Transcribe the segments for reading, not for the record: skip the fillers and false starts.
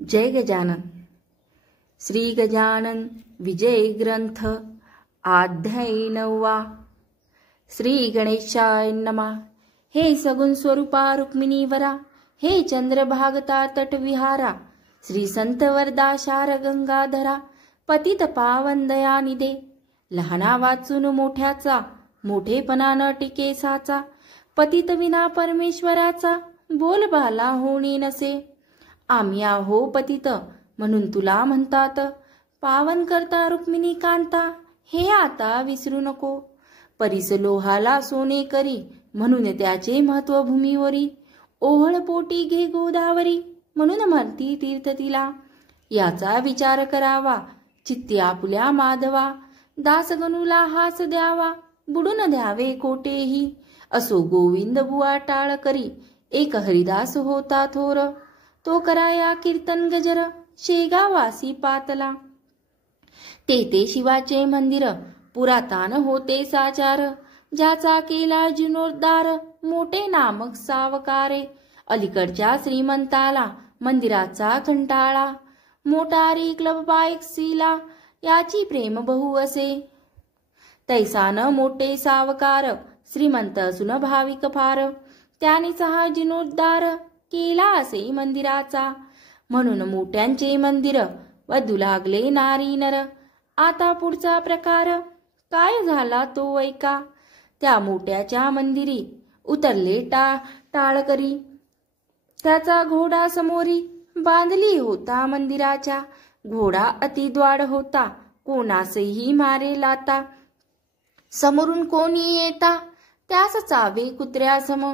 जय गजानन. श्री गजानन विजय ग्रंथ अध्याय 9. श्री गणेशाय नमः. हे सगुण स्वरूपा रुक्मिणीवरा, हे चंद्रभागता तटविहारा, श्री संत वरदाशार गंगाधरा, पतित पावन दयानिधे. लहाना वाचून मोठ्याचा, मोठेपणा न टिके साचा, पतित विना परमेश्वराचा, बोलबाला होणे नसे. आम्ही आहो पतित म्हणून तुला म्हणतात, पावन करता रुक्मिणी कांता, हे आता विसरू नको. परीस लोहाला सोने करी, म्हणून त्याचे महत्व भूमीवरी. ओहळ पोटी घे गोदावरी, म्हणून मरती तीर्थ तिला. याचा विचार करावा, चित्ती आपुल्या माधवा. दासगणूला हास द्यावा, बुडून द्यावे कोटेही. असो गोविंद बुवा टाळ करी, एक हरिदास होता थोर. तो कराया कीर्तन गजर, शेगावासी पातला. ते शिवाचे मंदिर, पुरातन होते साचार. ज्याचा केला जीर्णोद्धार, मोठे नामक सावकारे. अलीकडच्या श्रीमंताला मंदिराचा कंटाळा. मोटारी क्लब बाईक सीला, याची प्रेम बहु असे. तैसान मोठे सावकार, श्रीमंत असून भाविक फार. त्यानेच हा जीर्णोद्धार केला असे मंदिराचा. म्हणून मोठ्यांचे मंदिर वधू लागले नारी नर. आता पुढचा प्रकार काय झाला तो ऐका. त्या मोठ्याच्या मंदिरी उतरले टाळकरी. त्याचा घोडा समोरी बांधली होता मंदिराच्या. घोडा अतिद्वाड होता, कोणासही मारे लाता. समोरून कोणी येता, त्यास चावे कुत्र्यासम.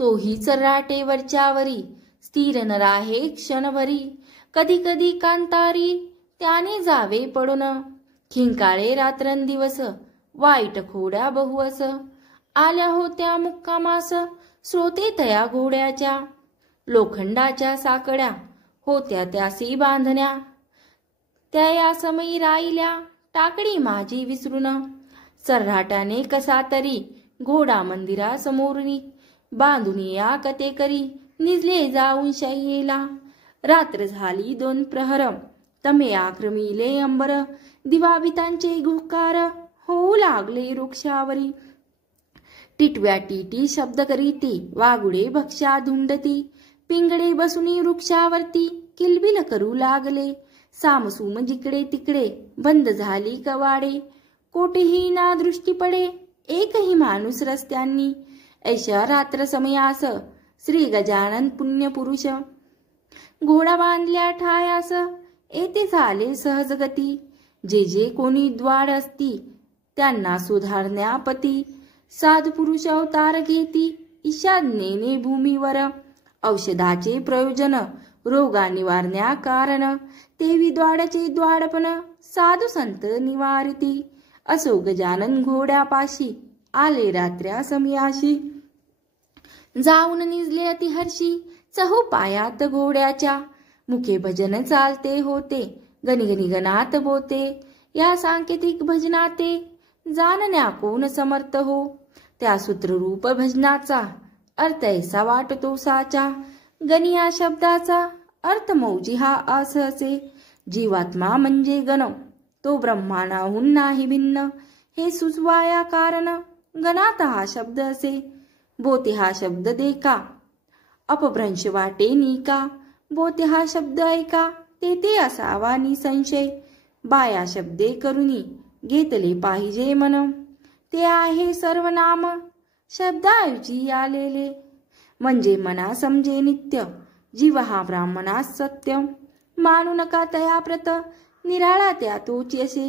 तोही चर्राटेवरच्यावरी, स्थिर न राहे क्षणभरी. कधी कधी कांतारी, त्याने जावे पडून. खिंकाळे रात्रंदिवस, वाईट खोड्या बहुअस. आल्या होत्या मुक्कामास, श्रोते तया घोड्याच्या. लोखंडाच्या साकड्या होत्या त्यासी बांधण्या. त्या या समयी राहिल्या, टाकडी माझी विसरून. चर्राटाने कसा तरी घोडा मंदिरा समोरुनी. बांधून या कते करी, निजले जाऊन शय्येला. रात्र झाली 2 प्रहर, तमे आक्रमिले अंबर. दिवाभितांचे गुहकार, होऊ लागले वृक्षावरी. टिटव्या टिटी शब्द करीती, वाघुडे भक्ष्या धुंडती. पिंगडे बसुनी वृक्षावरती, किलबिल करू लागले. सामसूम जिकडे तिकडे, बंद झाली कवाडे. कोठेही ना दृष्टी पडे, एकही माणूस रस्त्यांनी. ऐशा रात्र समयास, श्री गजानन पुण्यपुरुष. घोडा बांधल्या ठायास, येथे झाले सहज गती. जे कोणी द्वाड असती, त्यांना सुधारण्यापती. साधू पुरुष अवतार घेती, ईशान्येने भूमीवर. औषधाचे प्रयोजन, रोगा निवारण्या कारण. तेवी द्वाडचे द्वाडपण, साधू संत निवारिती. असो गजानन घोड्यापाशी, आले रात्र्या समयाशी. जाऊन निजले अतिहर्षी, चहू पायात घोड्याच्या. मुखे भजन चालते होते, गणिगणी गणात बोते. या सांकेतिक भजनाते, जाणण्या कोण समर्थ हो. त्या सूत्ररूप भजनाचा, अर्थ ऐसा वाटतो साचा. गणी या शब्दाचा, अर्थ मौजी हा असे. जीवात्मा म्हणजे गण, तो ब्रह्मांडाहून नाही भिन्न. हे सुचवाया कारण, गणात हा शब्द असे. बोते हा शब्द देखा, अपभ्रंश वाटे निका. बोते हा शब्द ऐका, ते असावा निसंशय. बाया शब्दे करुनी, घेतले पाहिजे मन. ते आहे सर्वनाम, शब्दाऐवजी आलेले. म्हणजे मना समजे नित्य, जीव हा ब्राह्मणास सत्य. मानू नका तया प्रत, निराळा त्या तोची असे.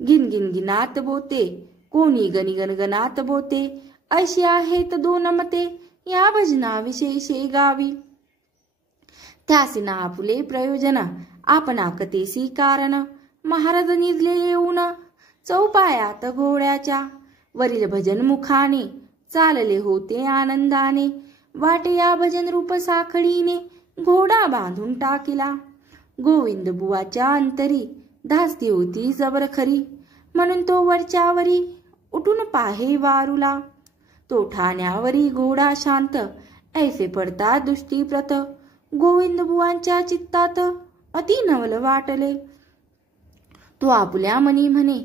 गिनगिनगिनात बोते, कोणी गणगणात बोते. अशी आहेत 2 मते, या भजनाविशेषे गावी. त्यासी ना आपुले प्रयोजन, आपणा कथेसी कारण. महाराज निजले येऊन, चौपायात घोड्याच्या. वरील भजन मुखाने, चालले होते आनंदाने. वाटे या भजन रूप साखळीने, घोडा बांधून टाकिला. गोविंद बुवाच्या अंतरी, धास्ती होती जबर खरी. म्हणून तो वरच्यावरी, उठून पाहे वारुला. तो ठाण्यावरी घोडा शांत, ऐसे पडता दृष्टीप्रत. गोविंदबुवांच्या चित्तात अति नवल वाटले. तो आपुल्या मनी म्हणे,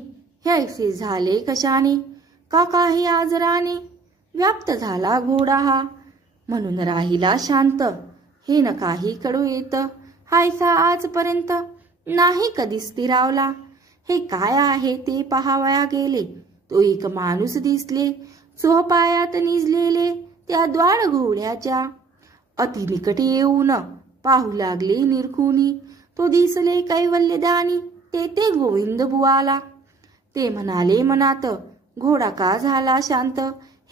हे ऐसे झाले कशाने, का काही आजराने व्याप्त झाला घोडा हा. म्हणून राहिला शांत, हे न काही कडू येत, हायसा आजपर्यंत नाही कधी स्थिरावला. हे काय आहे ते पाहावया गेले, तो एक माणूस दिसले, चोहपायात निजलेले त्या द्वाड घोड्याच्या. अति निकट येऊन पाहू लागले निरखुनी, तो दिसले कैवल्यदानी ते गोविंदबुवाला. ते म्हणाले मनात, घोडा का झाला शांत,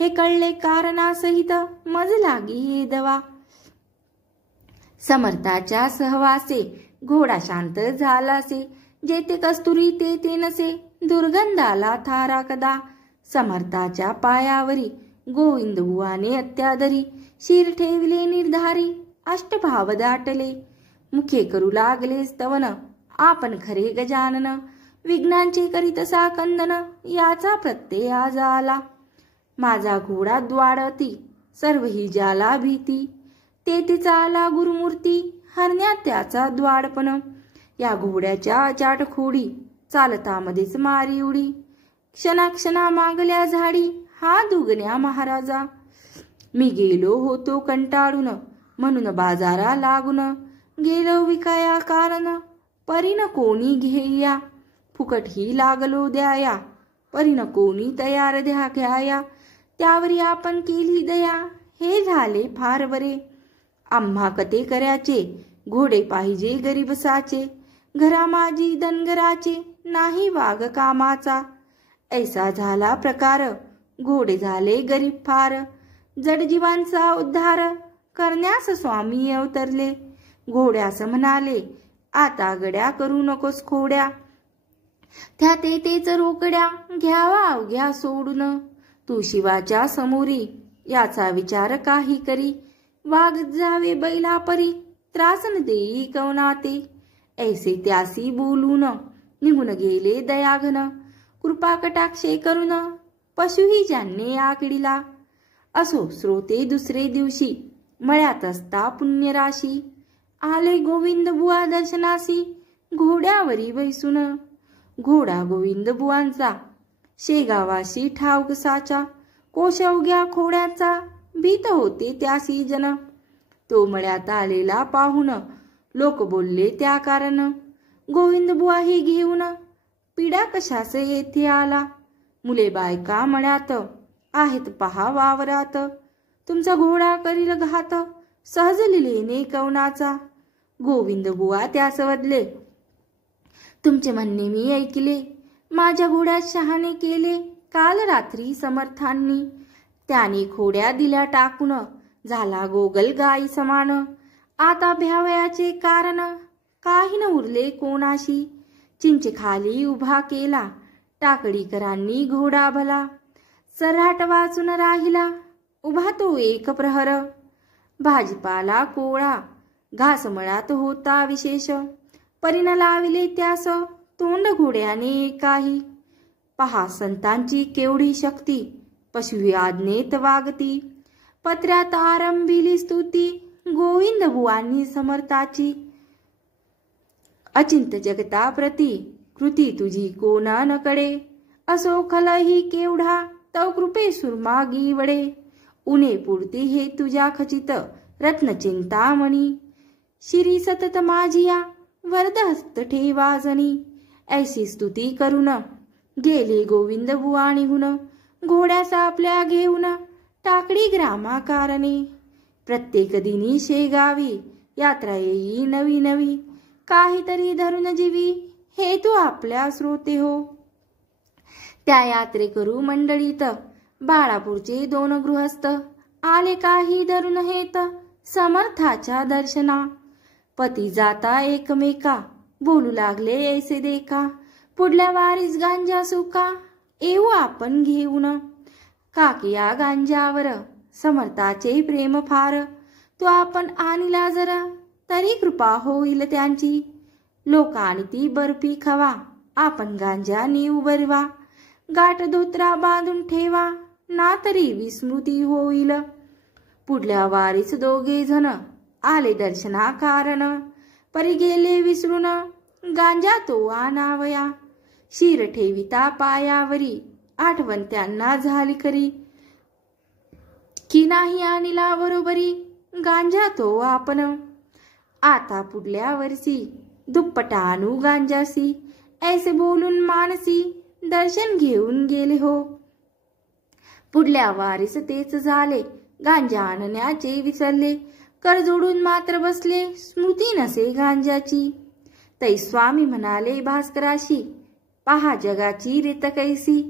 हे कळले कारणासहित मज लागी हे दवा. समर्थाच्या सहवासे घोडा शांत झालासे, जेथे कस्तुरी ते नसे, दुर्गंधाला थारा कदा. समर्थाच्या पायावरी गोविंदबुवाने अत्यादरी, शिर ठेवले निर्धारी, अष्टभाव दाटले. मुखे करू लागले स्तवन, आपण खरे गजानन, विघ्नांचे करीतसा कंदन, याचा प्रत्यय आज आला. माझा घोडा द्वाडती, सर्व ही ज्याला भीती, ते चाला गुरुमूर्ती, हरण्यात त्याचा द्वाडपण. या घोड्याच्या अचाट खोडी, चालता मध्येच मारी उडी, क्षणाक्षणा मागल्या झाडी, हा दुगण्या महाराजा. मी गेलो होतो कंटाळून, म्हणून बाजारा लागून, गेलो विकाया कारण, परीन कोणी घेया, फुकट ही लागलो द्याया, परीन कोणी तयार द्या घ्याया. त्यावरी आपण केली दया, हे झाले फार बरे. आम्हा कते करायचे, घोडे पाहिजे गरीबसाचे, घरा माझी धनगराचे, नाही वाघ कामाचा. ऐसा झाला प्रकार, घोडे झाले गरीब फार, जडजीवांचा उद्धार करण्यास स्वामी अवतरले. घोड्यास म्हणाले, आता गड्या करू नकोस खोड्या, त्या तेच रोकड्या, घ्यावा अवघ्या सोडून. तू शिवाच्या समोरी, याचा विचार काही करी, वाघ जावे बैला परी, त्रासन देई कवनाते. ऐसे त्यासी बोलून निघून गेले दयाघन, कृपा कटाक्षे करून पशुही ज्यांनी आकडिला. असो श्रोते दुसरे दिवशी, मळ्यात असता पुण्यराशी, आले गोविंदबुवा दर्शनासी, घोड्यावरी बैसून. घोडा गोविंदबुवांचा, शेगावाशी ठाऊक साचा, कोशवग्या खोड्याचा, भीत होते त्यासी जन. तो मळ्यात आलेला पाहून, लोक बोलले त्या कारण, गोविंदबुवा ही घेऊन, पिढा कशास येथे आला. मुले बायका मळ्यात, आहेत पहा वावरात, तुमचा घोडा करील घात, सहज लिलेने कवनाचा. गोविंदबुवा त्यास वदले, तुमचे म्हणणे मी ऐकले, माझ्या घोड्यात शहाणे केले काल रात्री समर्थांनी. त्याने खोड्या दिल्या टाकून, झाला गोगल गाई समान. आता भ्यावयाचे कारण, काही न उरले कोणाशी. चिंचे खाली उभा केला, टाकडीकरांनी घोडा भला. सर्राट वाचून राहिला, उभा तो एक प्रहर. भाजीपाला कोळा, घास मळात होता विशेष. परीन लाविले त्यास, तोंड घोड्याने काही. पहा संतांची केवढी शक्ती, पशु आज्ञेत वागती. पत्र्यात आरंभिली स्तुती, गोविंदबुवांनी समर्थाची. अचिंत जगता प्रती, कृती तुझी कोणा न कडे. असो खलही केवढा, तव कृपे सुरमागी वडे. उणे पुरती हे तुझ्या खचित, रत्न चिंतामणी. शिरी सतत माझिया, वरद हस्त ठेवा जनी. ऐसी स्तुती करून, गेले गोविंदबुवा निघून. घोड्यास आपल्या घेऊन, टाकडी ग्रामाकारणे. प्रत्येक दिनी शेगावी, यात्रा येई नवी नवी. काहीतरी धरून जीवी, हे तू आपल्या श्रोते हो. त्या यात्रेकरू मंडळीत, बाळापूरचे 2 गृहस्थ, आले काही धरून हेत, समर्थाच्या दर्शना. पती जाता एकमेका, बोलू लागले ऐसे देखा. पुढल्या वारीस गांजा सुका, येऊ आपण घेऊन. काकिया गांजावर, समर्थाचे प्रेम फार. तो आपण आणला जरा, तरी कृपा होईल त्यांची. लोकांनी ती बर्फी खवा, आपण गांजा नेऊ बरवा. गाठ धोत्रा बांधून ठेवा, ना तरी विस्मृती होईल. पुढल्या वारीस 2 जण, आले दर्शना कारण, परी गेले विसरून गांजा तो आणावया. शिर ठेविता पायावरी, आठवण त्यांना झाली खरी. की नाही आणिला बरोबरी, गांजा तो आपण. आता पुढल्या वर्षी दुप्पट आणू गांजासी, ऐसे बोलून मानसी दर्शन घेऊन गेले हो. पुढल्या वारीस तेच झाले, गांजा आणण्याचे विसरले. कर जोडून मात्र बसले, स्मृती नसे गांजाची. तै स्वामी म्हणाले भास्कराशी, पहा जगाची रीत कैसी.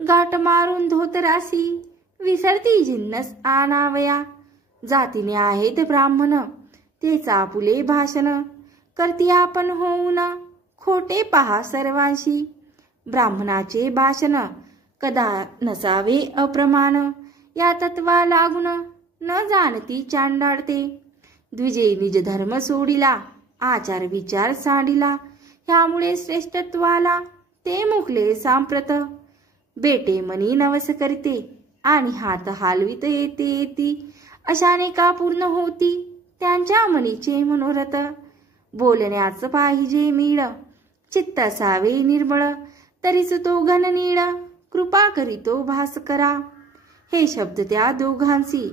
गाठ मारून धोतराशी, विसरती जिन्नस आणावया. जातीने आहेत ब्राह्मण, ते चापुले भाषण. करती आपण होऊन, खोटे पहा सर्वांशी. ब्राह्मणाचे भाषण कदा नसावे अप्रमाण. या तत्वा लागून न जाणती चांडाळते. द्विजे निज धर्म सोडिला, आचार विचार सांडिला. ह्यामुळे श्रेष्ठत्वाला ते मुकले सांप्रत. बेटे मनी नवस करते, आणि हात हालवित येते येती. अशाने का पूर्ण होती त्यांच्या मनीचे मनोरथ. बोलण्याच पाहिजे मीळ, चित्त असावे निर्मळ. तरीच तो घननीळ, कृपा करीतो भास्करा. हे शब्द त्या दोघांसी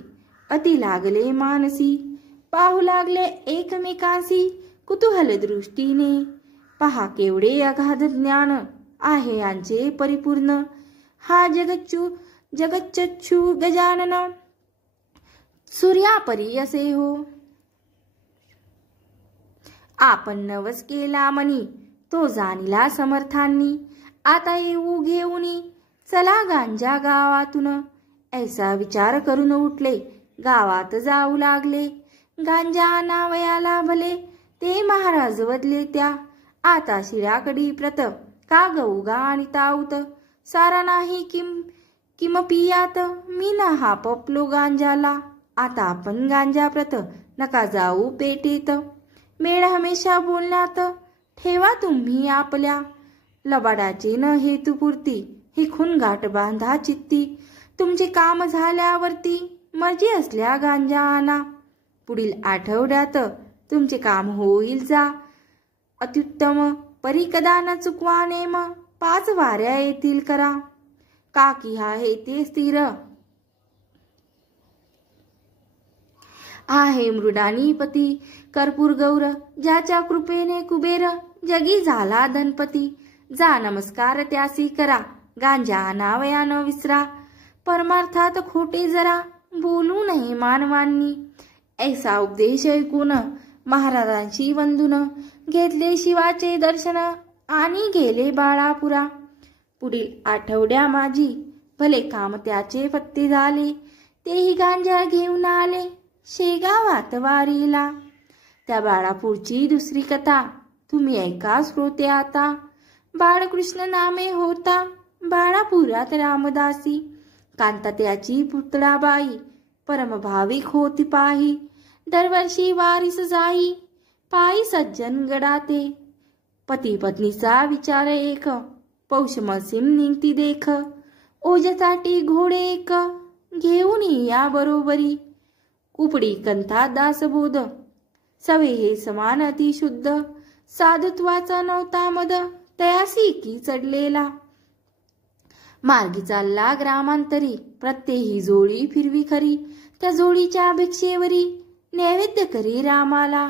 अति लागले मानसी. पाहू लागले एकमेकांसी कुतूहल दृष्टीने. पहा केवढे अगाध ज्ञान आहे यांचे परिपूर्ण. हा जगच्चक्षु गजानन, सूर्यापरी असे हो. आपण नवस केला मनी, तो जाणिला समर्थांनी. आता येऊ घेऊनी, चला गांजा गावातून. ऐसा विचार करून उठले, गावात जाऊ लागले. गांजा आणावयाला भले, ते महाराज वदले त्या. आता शिळाकडी प्रत, का गौगा आणि ताऊत. सारा नाही किम पियात, मी ना हा पपलो गांजाला. आता आपण गांजा प्रत, नका जाऊ पेटीत. मेळ हमेशा बोलण्यात, ठेवा तुम्ही आपल्या. लबाडाचे न हेतुपूर्ती, ही खूनगाठ बांधा चित्ती. तुमचे काम झाल्यावरती, मर्जी असल्या गांजा आणा. पुढील आठवड्यात तुमचे काम होईल जा. अत्युत्तम परी कदा न चुकवा नेम. 5 वाऱ्या येतील करा, काकी हा हे ते स्थिर. आहे मृडानीपती कर्पूर गौर, ज्याच्या कृपेने कुबेर. जगी झाला धनपती, जा नमस्कार त्यासी करा. गांजा आणावया न विसरा, परमार्थात खोटे जरा बोलू नये मानवांनी. ऐसा उपदेश ऐकून महाराजांची वंदून, घेतले शिवाचे दर्शन आणि गेले बाळापुरा. पुढील आठवड्या माझी भले काम त्याचे पत्ते झाले. तेही गांजा घेऊन आले शेगावात वारीला. त्या बाळापूरची दुसरी कथा तुम्ही ऐका श्रोते आता. बाळकृष्ण नामे होता बाळापुरात रामदासी. कांता त्याची पुतळाबाई परमभाविक होती पाही. दरवर्षी वारीस जाई पायी सज्जन गडाते. पती पत्नीचा विचार एक, पौष मसीम निघती देख. ओजसाठी घोडे एक, घेऊन या बरोबरी. कुपडी कंथा दासबोध, सवे हे समान अति शुद्ध. साधुत्वाचा नव्हता मद, तयासी की चढलेला. मार्गी चालला ग्रामांतरी, प्रत्येही जोडी फिरवी खरी. त्या जोडीच्या भिक्षेवरी नैवेद्य करी रामाला.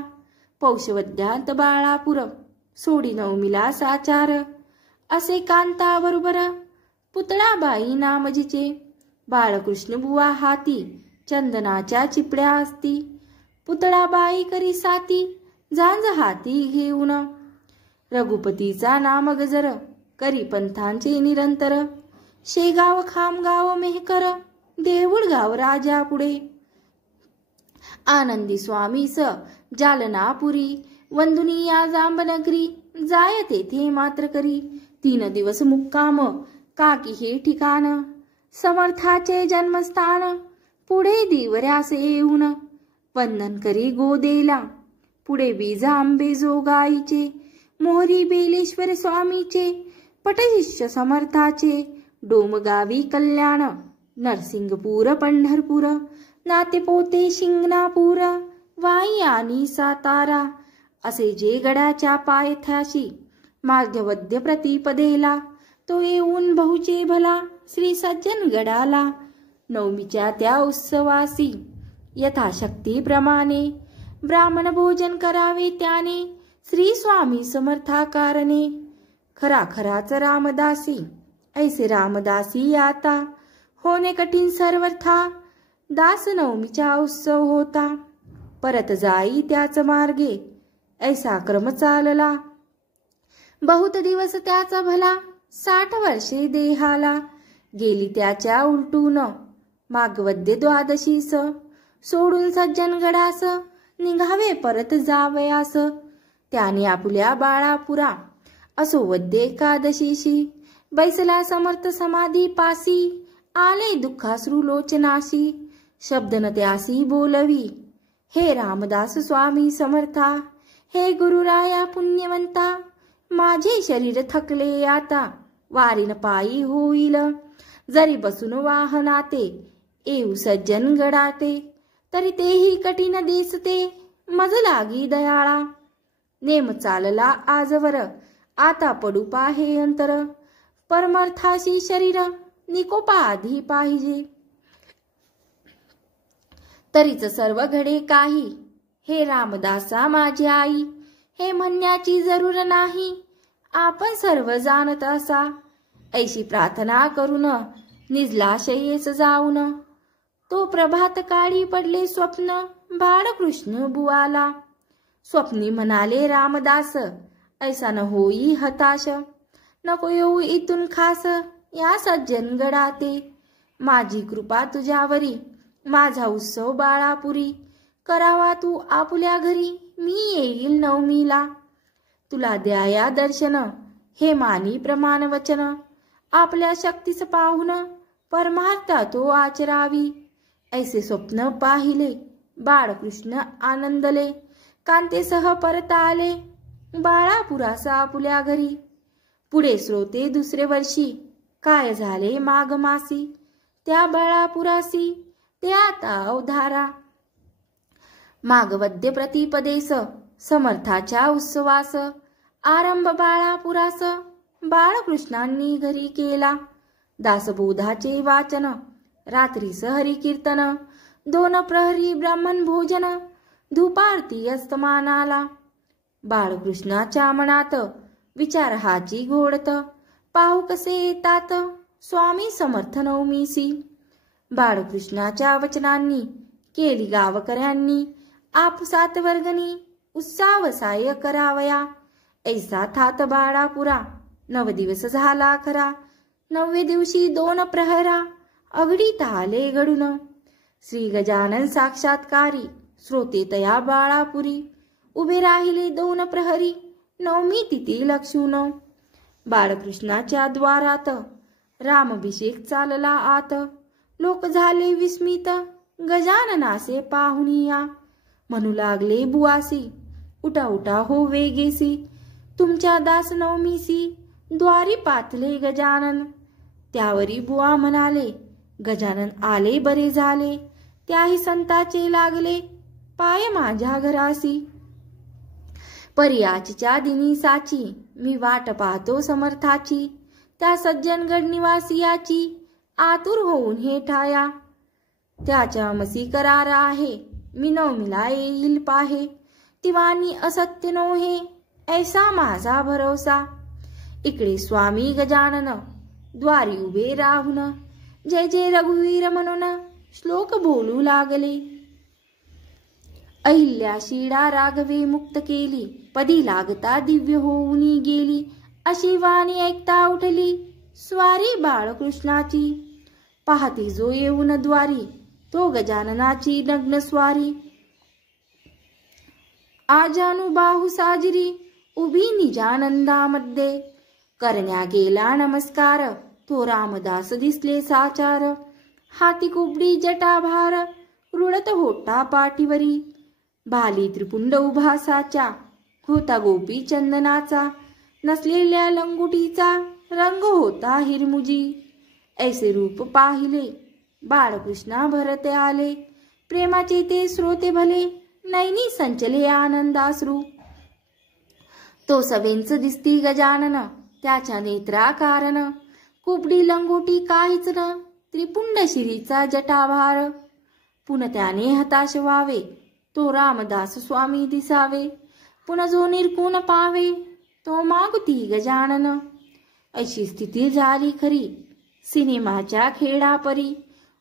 पौषवद्यात बाळापूर, सोडी नवमीला साचार. असे कांता बरोबर पुतळाबाई नामजीचे. बाळकृष्ण बुवा हाती चंदनाच्या चिपड्या असती. पुतळाबाई करी साती झांज हाती घेऊन. रघुपतीचा नाम गजर करी पंथांचे निरंतर. शेगाव खामगाव मेहकर, देऊळगाव राजा पुढे. आनंदी स्वामीस जालनापुरी, वंदुनिया जांबनगरी. जाय तेथे मात्र करी 3 दिवस मुक्काम. काकी हे ठिकाण समर्थाचे जन्मस्थान. पुढे दिवऱ्यास येऊन वंदन करी गोदेला. पुढे बीज आंबे जोगाईचे, मोहरी बेलेश्वर स्वामीचे. पटशिष्य समर्थाचे, डोमगावी कल्याण. नरसिंगपूर पंढरपूर, नातेपोते शिंगणापूर. वाई आणि सातारा असे जे गडाच्या पायथ्याशी मार्गवद्य प्रतिपदेला, तो येऊन बहुचे भला श्री सज्जन गडाला. नवमीच्या त्या उत्सवासी यथाशक्तीप्रमाणे ब्राह्मण भोजन करावे त्याने, श्री स्वामी समर्थाकारणे. खरा खराच रामदासी ऐसे रामदासी आता, होणे कठीण सर्वथा. दास नवमीचा उत्सव होता, परत जाई त्याच मार्गे ऐसा क्रम चालला. बहुत दिवस त्याचा भला 60 वर्षे देहाला, गेली त्याच्या उलटून मागवद्य द्वादशीस. सोडून सज्जन गडास निघावे परत जावयास, त्याने आपुल्या बाळापुरा असो वद्य एकादशीशी. बैसला समर्थ समाधी पासी, आले दुःखाश्रू लोचनाशी. शब्द न त्यासी बोलवी, हे रामदास स्वामी समर्था. हे गुरुराया पुण्यवंता, माझे शरीर थकले आता, वारीन पायी होईल. जरी बसून वाहनाते येऊ सज्जन गडाते, तरी तेही कठीण दिसते मज लागी दयाळा. नेम चालला आजवर आता पडू पाहे अंतर, परमार्थाशी शरीर निकोपाधी पाहिजे. तरीच सर्व घडे काही, हे रामदासा माझी आई. हे म्हणण्याची जरूर नाही, आपण सर्व जाणत असा. ऐशी प्रार्थना करून निजला शय्येस जाऊन, तो प्रभात काळी पडले स्वप्न बाळकृष्ण बुवाला. स्वप्नी म्हणाले रामदास, ऐसा न होई हताश. नको येऊ इथून खास या सज्जन गडाते. माझी कृपा तुझ्यावरी, माझा उत्सव बाळापुरी. करावा तू आपुल्या घरी, मी येईल नवमीला. तुला द्याया दर्शन, हे मानी प्रमाण वचन. आपल्या शक्तीस पाहून परमार्था तो आचरावी. ऐसे स्वप्न पाहिले बाळकृष्ण आनंदले, कांतेसह परत आले बाळापुरास आपुल्या घरी. पुढे श्रोते दुसरे वर्षी काय झाले माघ मासी, त्या बाळापुरासी ते आता अवधारा. माघवद्य प्रतिपदेस समर्थाच्या उत्सवास, आरंभ बाळापुरास बाळकृष्णांनी घरी केला. दासबोधाचे वाचन, रात्रीस हरी कीर्तन, 2 प्रहरी ब्राह्मण भोजन, धूपारती अस्तमानाला. बाळकृष्णाच्या मनात विचार हाची घोडत, पाहू कसे येतात स्वामी समर्थ नवमीसी. बाळकृष्णाच्या वचनांनी केली गावकऱ्यांनी आपसात वर्गणी, उत्सावसाय करावया. ऐसा थात बाळापुरा 9 दिवस झाला खरा. 9वे दिवशी 2 प्रहरा अगडीत आले घडून. श्री गजानन साक्षात्कारी श्रोते तया बाळापुरी. उभे राहिले 2 प्रहरी नवमी तिथी लक्षून. बाळकृष्णाच्या द्वारात रामाभिषेक चालला आत. लोक झाले विस्मित गजाननासे पाहुनिया. म्हणू लागले बुवासी, उठा उठा हो वेगेसी. तुमच्या दास नवमीसी द्वारी पातले गजानन. त्यावरी बुवा म्हणाले, गजानन आले बरे झाले. त्याही संताचे लागले पाय माझ्या घरासी. परियाचीच्या दिनी साची मी वाट पाहतो समर्थाची. त्या सज्जनगड निवासियाची आतुर होऊन हे ठाया. त्याच्या मसी करार आहे, मी नवमीला येईल पाहे. तिवानी असत्य नोहे ऐसा माझा भरोसा. इकडे स्वामी गजानन द्वारी उभे राहून, जय जय रघुवीर म्हणून श्लोक बोलू लागले. अहिल्या शिडा राघवे मुक्त केली, पदी लागता दिव्य होऊन गेली. अशी वाणी ऐकता उठली स्वारी बाळकृष्णाची. पाहती जो येऊन द्वारी, तो गजाननाची नग्न स्वारी. आजानु बाहू साजरी उभी निजानंदामध्ये. करण्या गेला नमस्कार, तो रामदास दिसले साचार. हाती कुबडी जटाभार, रुळत होता पाठीवरी. भाली त्रिपुंड उभा साचा, होता गोपी चंदनाचा. नसलेल्या लंगुटीचा रंग होता हिरमुजी. ऐसे रूप पाहिले बाळकृष्णा भरते आले. प्रेमाचे ते श्रोते भले नैनी संचले आनंदाश्रू. तो सवेंच दिसती गजानन, त्याच्या नेत्राकारण. कुबडी लंगोटी काहीच न, त्रिपुंड शिरीचा जटाभार. पुन त्याने हताश व्हावे, तो रामदास स्वामी दिसावे. पुन जो निर्गुण पावे, तो मागुती गजानन. अशी स्थिती झाली खरी, सिनेमाच्या खेळापरी.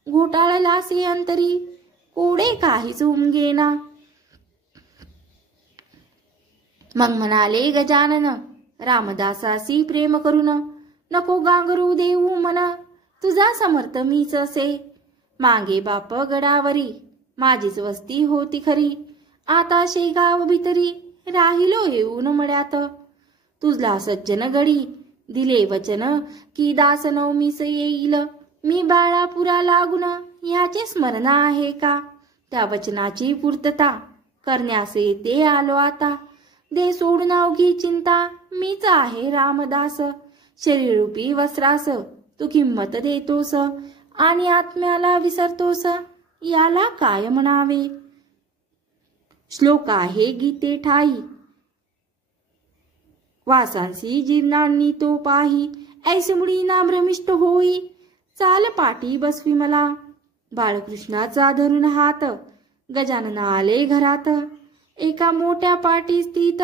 घोटाळलासे अंतरी, कोडे काहीच उमगेना. मग म्हणाले गजानन, रामदासासी प्रेम करून. नको गांगरू देऊ मन, तुझा समर्थ मीच असे. मागे बाप गडावरी, माझीच वस्ती होती खरी. आता शेगाव भितरी, राहिलो येऊन मळ्यात. तुझला सज्जन गडी, दिले वचन की दास नवमीस येईल. मी बाळापुरा लागून, ह्याचे स्मरण आहे का. त्या वचनाची पूर्तता करण्यास येते आलो आता. दे सोडून अवघी चिंता, मीच आहे रामदास. शरीरूपी वस्त्रास तू किंमत देतोस, आणि आत्म्याला विसरतोस. याला काय म्हणावे. श्लोक आहे गीते ठाई, वासांसी जीर्णांनी तो पाही. ऐसे मुळी ना भ्रमिष्ट होई, चाल पाठी बसवी मला. बाळकृष्णाचा धरून हात, गजानन आले घरात. एका मोठ्या पाठी स्थित,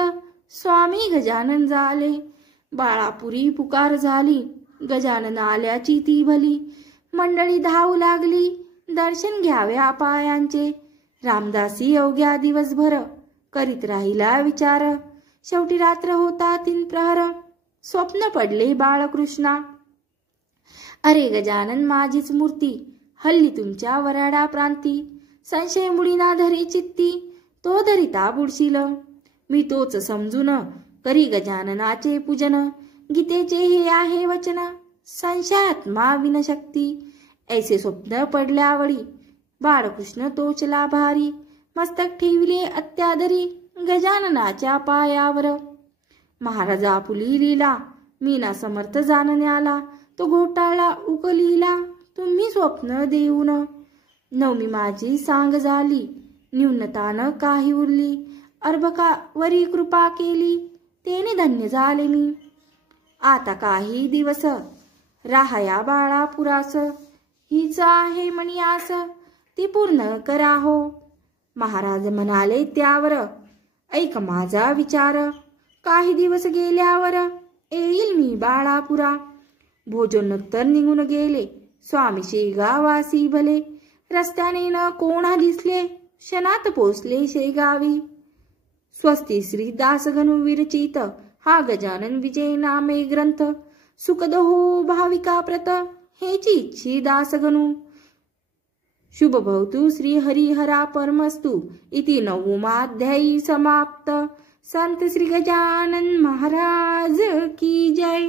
स्वामी गजानन झाले. बाळापुरी पुकार झाली, गजानन आल्याची ती भली. मंडळी धावू लागली, दर्शन घ्यावे पायांचे. रामदासी अवघ्या दिवसभर, करीत राहिला विचार. शेवटी रात्र होता 3 प्रहर, स्वप्न पडले बाळकृष्णा. अरे गजानन माझीच मूर्ती, हल्ली तुमच्या वराडा प्रांती. संशय मुळीना धरी चित्ती, तो धरिता बुडशील. मी तोच समजून, करी गजाननाचे पूजन. गीतेचे हे आहे वचन, संशयात्मा विनशक्ती. ऐसे स्वप्न पडल्यावळी, बाळकृष्ण तोचला भारी. मस्तक ठेविले अत्यादरी, गजाननाच्या पायावर. महाराजा पुली लीला, मीना समर्थ जाणण्याला. तो घोटाळा उकलीला, तुम्ही स्वप्न देऊन. नवमी माझी सांग झाली, न्यूनतान काही उरली. अर्भकावरी कृपा केली, तेने धन्य झाले मी. आता काही दिवस राहया बाळापुरास. हीच आहे मनी आस, ती पूर्ण करा हो. महाराज म्हणाले त्यावर, ऐक माझा विचार. काही दिवस गेल्यावर येईल मी बाळापुरा. भोजनोत्तर निघून गेले, स्वामी शेगावासी भले. रस्त्याने न कोणा दिसले, क्षणात पोचले शेगावी. स्वस्ती श्री दासगणू विरचित, हा गजानन विजय नामे ग्रंथ. सुखद हो भाविका प्रत, हेची इच्छी दासगणू. शुभ भवतु श्री हरिहरा परमस्तु. इति 9वाध्यायी समाप्त. संत श्री गजानन महाराज की जय.